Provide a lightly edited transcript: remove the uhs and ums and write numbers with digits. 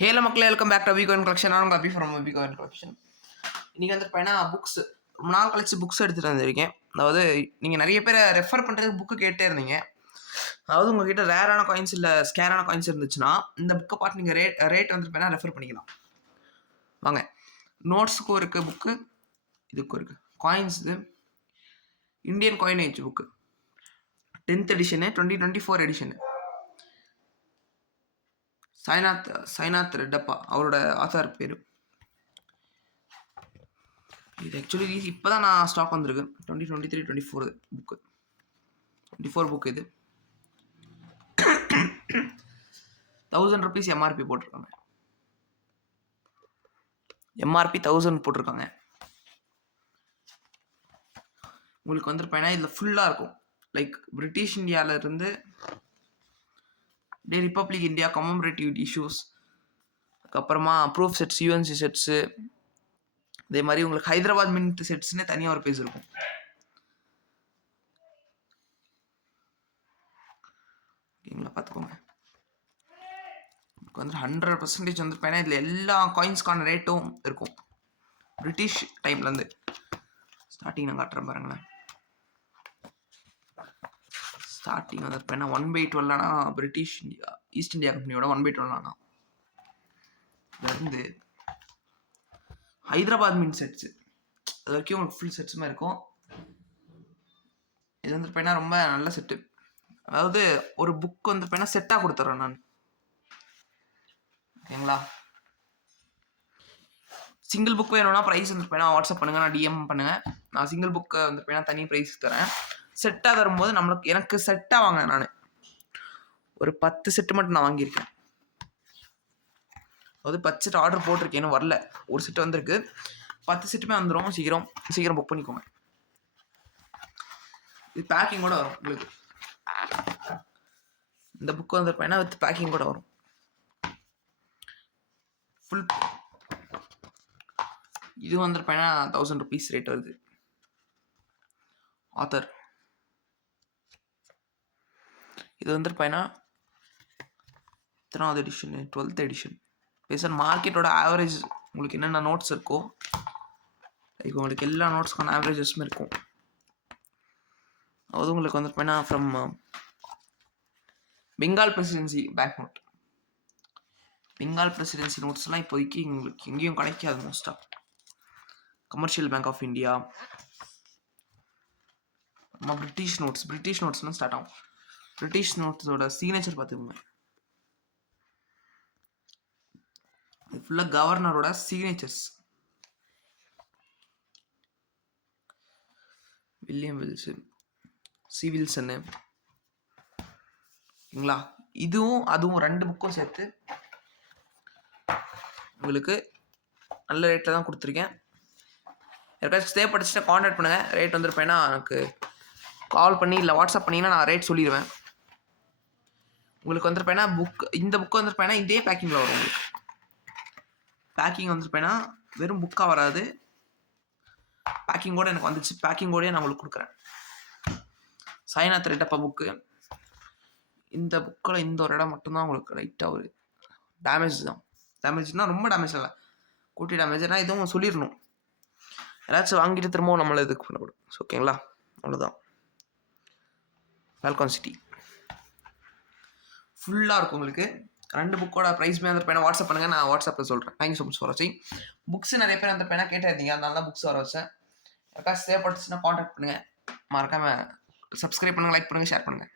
Halo மக்களே, welcome back to அபிகோயின் collection. நான் அபி from அபிகோயின் collection. இன்றைக்கி வந்து பார்த்தீங்கன்னா புக்ஸ் ரொம்ப நாள் கழிச்சு புக்ஸ் எடுத்துகிட்டு வந்திருக்கேன். அதாவது நீங்கள் நிறைய பேரை ரெஃபர் பண்ணுறதுக்கு புக்கு கேட்டே இருந்தீங்க. அதாவது உங்கள்கிட்ட ரேரான காயின்ஸ் இல்லை ஸ்கேரான காயின்ஸ் இருந்துச்சுன்னா இந்த புக்கை பார்த்து நீங்கள் ரேட் வந்து பார்த்தீங்கன்னா ரெஃபர் பண்ணிக்கலாம். வாங்க, நோட்ஸுக்கும் இருக்குது புக்கு, இதுக்கும் இருக்குது காயின்ஸ். இது Indian coinage book 10th edition, 2024 edition. Sainath Reddappa அவரோட ஆதார் பேர். இது ஆக்சுவலி இப்போ தான் நான் ஸ்டாக் வந்திருக்கு. 2023-24 புக்கு, 24 புக். இது 1000 rupees எம்ஆர்பி போட்டிருக்காங்க. எம்ஆர்பி 1000 போட்டிருக்காங்க. உங்களுக்கு வந்துருப்பேன்னா இதில் ஃபுல்லாக இருக்கும். லைக் பிரிட்டிஷ் இந்தியாவிலேருந்து டே ரிப்பப்ளிக் இந்தியா கமமரேட்டிவ் இஷ்யூஸ், அதுக்கப்புறமா ப்ரூஃப் செட்ஸ், யூஎன்சி செட்ஸு, இதே மாதிரி உங்களுக்கு ஹைதராபாத் மின்ட் செட்ஸ்னே தனியாக ஒரு பேஜ் இருக்கும். ஓகேங்களா, பார்த்துக்கோங்க. உங்களுக்கு வந்து 100% வந்துருப்பேன்னா இதில் எல்லா காயின்ஸ்க்கான ரேட்டும் இருக்கும். பிரிட்டிஷ் டைம்லேருந்து ஸ்டார்டிங் நான் காட்டுறேன் பாருங்களேன். ஸ்டார்டிங் வந்துருப்பேன்னா 1/12 பிரிட்டிஷ் இந்தியா ஈஸ்ட் இந்தியா கம்பெனியோட 1/12 இதுலேருந்து ஹைதராபாத் மின் செட்ஸு அது வரைக்கும் உங்களுக்கு ஃபுல் செட்ஸுமே இருக்கும். இது வந்துருப்பேன்னா ரொம்ப நல்ல செட்டு. அதாவது ஒரு புக் வந்துருப்பேன்னா செட்டாக கொடுத்துட்றேன் நான். ஓகேங்களா, சிங்கிள் புக் வேணும்னா ப்ரைஸ் வந்துருப்பேன்னா வாட்ஸ்அப் பண்ணுங்கள், நான் டிஎம் பண்ணுங்கள். நான் சிங்கிள் புக்கை வந்துருப்பேன்னா தனி ப்ரைஸ் தரேன். செட்டாக தரும்போது எனக்கு செட்டாக வாங்க. நான் ஒரு 10 செட்டு மட்டும் நான் வாங்கியிருக்கேன். அதாவது 10 செட் ஆர்டர் போட்டிருக்கேன்னு வரல, ஒரு செட்டு வந்திருக்கு. 10 செட்டுமே வந்துடும். சீக்கிரம் புக் பண்ணிக்கோங்க. இது பேக்கிங்கோட வரும் உங்களுக்கு. இந்த புக்கு வந்துருப்பேன்னா வித் பேக்கிங்கோட வரும். ஃபுல் இது வந்துருப்பேன்னா 1000 rupees ரேட் வருது. ஆத்தர் இது வந்துருப்பேன்னா எத்தனாவது எடிஷனு? 12th edition. பேச மார்க்கெட்டோட ஆவரேஜ் உங்களுக்கு என்னென்ன நோட்ஸ் இருக்கோ லைக் உங்களுக்கு எல்லா நோட்ஸ்க்கான ஆவரேஜஸுமே இருக்கும். அது உங்களுக்கு வந்துருப்பேன்னா from Bengal presidency bank note. Bengal presidency நோட்ஸ்லாம் இப்போதைக்கு உங்களுக்கு எங்கேயும் கிடைக்காது மோஸ்ட்டாக. கமர்ஷியல் பேங்க் ஆஃப் இந்தியா, நம்ம பிரிட்டிஷ் நோட்ஸ்லாம் ஸ்டார்ட் ஆகும். பிரிட்டிஷ் நோட்ஸோட சிக்னேச்சர் பார்த்துக்கோங்க. இது ஃபுல்லாக கவர்னரோட சிக்னேச்சர்ஸ். வில்லியம் வில்சன், சி வில்சன்னு. ஓகேங்களா, இதுவும் அதுவும் 2 புக்கும் சேர்த்து உங்களுக்கு நல்ல ரேட்டில் தான் கொடுத்துருக்கேன். யாருக்காச்சும் தேவைப்பட்டுச்சுன்னா கான்டாக்ட் பண்ணுங்கள். ரேட் வந்துருப்பேன்னா எனக்கு கால் பண்ணி இல்லை வாட்ஸ்அப் பண்ணிங்கன்னா நான் ரேட் சொல்லிடுவேன். உங்களுக்கு வந்துருப்பேன்னா இந்த புக்கு வந்துருப்பேன்னா இதே பேக்கிங்கில் வரும். உங்களுக்கு பேக்கிங் வந்துருப்பேன்னா வெறும் புக்காக வராது, பேக்கிங்கோடு எனக்கு வந்துச்சு. பேக்கிங்கோடய நான் உங்களுக்கு கொடுக்குறேன். சாய்நாத் ரெட்டப்பா புக்கு. இந்த புக்கில் இந்த ஒரு இடம் மட்டும்தான் உங்களுக்கு லைட்டாக ஒரு டேமேஜ் தான். டேமேஜ்னால் ரொம்ப டேமேஜ் இல்லை, கூட்டி டேமேஜ்னால் இதுவும் சொல்லிடணும். ஏதாச்சும் வாங்கிட்டு திரும்பவும் நம்மளை இதுக்கு பண்ணக்கூடும். ஓகேங்களா, அவ்வளோதான். ஃபால்கான் சிட்டி ஃபுல்லாக இருக்கும் உங்களுக்கு. 2 புக்கோட ப்ரைஸ்மே வந்துருப்பேன்னா வாட்ஸ்அப் பண்ணுங்கள், நான் வாட்ஸ்அப்பில் சொல்கிறேன். தேங்க்யூ ஸோ மச் ஃபார் வாட்சிங். புக்ஸ் நிறைய பேர் வந்துருப்பேன்னா கேட்டிருந்தீங்க, அதனால தான் புக்ஸ் வர வச்சேன். யாருக்காச்சும் தேவைப்பட்டுச்சுன்னா கான்டாக்ட் பண்ணுங்கள். மறக்காமல் சப்ஸ்கிரைப் பண்ணுங்கள், லைக் பண்ணுங்கள், ஷேர் பண்ணுங்கள்.